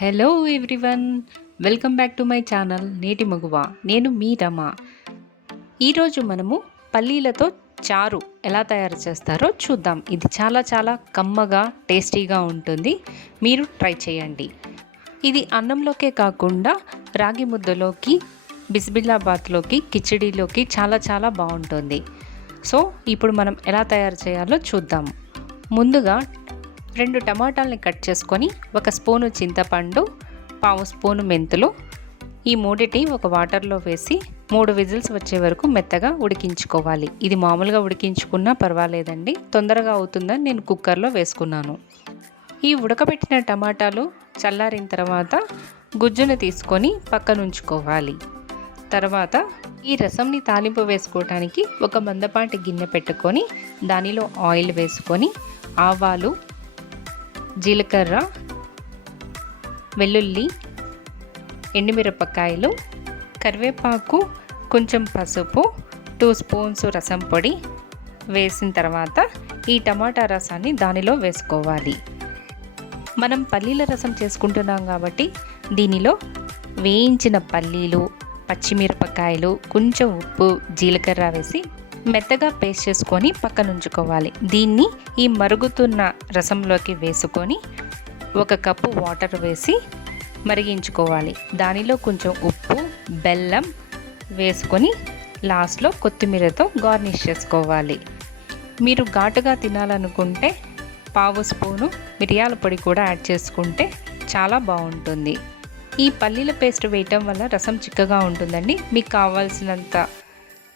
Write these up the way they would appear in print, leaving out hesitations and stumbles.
Hello everyone, welcome back to my channel నేటి మగువ. నేను మీ రమ. ఈరోజు మనము పల్లీలతో చారు ఎలా తయారు చేస్తారో చూద్దాం. ఇది చాలా చాలా కమ్మగా టేస్టీగా ఉంటుంది. మీరు ట్రై చేయండి. ఇది అన్నంలోకే కాకుండా రాగి ముద్దలోకి, బిస్బిల్లాబాత్లోకి, కిచిడీలోకి చాలా చాలా బాగుంటుంది. సో ఇప్పుడు మనం ఎలా తయారు చేయాలో చూద్దాం. ముందుగా 2 టమాటాలని కట్ చేసుకొని, 1 స్పూను చింతపండు, పావు స్పూను మెంతులు, ఈ మూడిటి ఒక వాటర్లో వేసి 3 విజిల్స్ వచ్చే వరకు మెత్తగా ఉడికించుకోవాలి. ఇది మామూలుగా ఉడికించుకున్నా పర్వాలేదండి, తొందరగా అవుతుందని నేను కుక్కర్లో వేసుకున్నాను. ఈ ఉడకబెట్టిన టమాటాలు చల్లారిన తర్వాత గుజ్జును తీసుకొని పక్కన ఉంచుకోవాలి. తర్వాత ఈ రసంని తాలింపు వేసుకోవడానికి ఒక మందపాటి గిన్నె పెట్టుకొని దానిలో ఆయిల్ వేసుకొని ఆవాలు, జీలకర్ర, వెల్లుల్లి, ఎండుమిరపకాయలు, కరివేపాకు, కొంచెం పసుపు, 2 స్పూన్స్ రసం పొడి వేసిన తర్వాత ఈ టమాటా రసాన్ని దానిలో వేసుకోవాలి. మనం పల్లీల రసం చేసుకుంటున్నాం కాబట్టి దీనిలో వేయించిన పల్లీలు, పచ్చిమిరపకాయలు, కొంచెం ఉప్పు, జీలకర్ర వేసి మెత్తగా పేస్ట్ చేసుకొని పక్కన ఉంచుకోవాలి. దీన్ని ఈ మరుగుతున్న రసంలోకి వేసుకొని 1 కప్పు వాటర్ వేసి మరిగించుకోవాలి. దానిలో కొంచెం ఉప్పు, బెల్లం వేసుకొని లాస్ట్లో కొత్తిమీరతో గార్నిష్ చేసుకోవాలి. మీరు ఘాటుగా తినాలనుకుంటే పావు స్పూను మిరియాల పొడి కూడా యాడ్ చేసుకుంటే చాలా బాగుంటుంది. ఈ పల్లీల పేస్ట్ వేయటం వల్ల రసం చిక్కగా ఉంటుందండి. మీకు కావాల్సినంత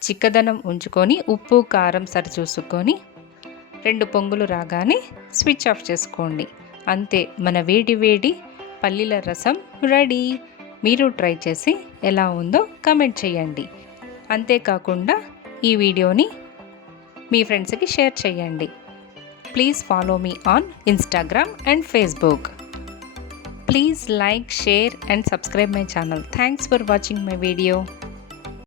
చిక్కదనం ఉంచుకొని ఉప్పు, కారం సరి చూసుకొని 2 పొంగులు రాగానే స్విచ్ ఆఫ్ చేసుకోండి. అంతే, మన వేడి వేడి పల్లీల రసం రెడీ. మీరు ట్రై చేసి ఎలా ఉందో కామెంట్ చేయండి. అంతేకాకుండా ఈ వీడియోని మీ ఫ్రెండ్స్కి షేర్ చేయండి. Please follow me on Instagram and Facebook. Please like, share and subscribe my channel. Thanks for watching my video.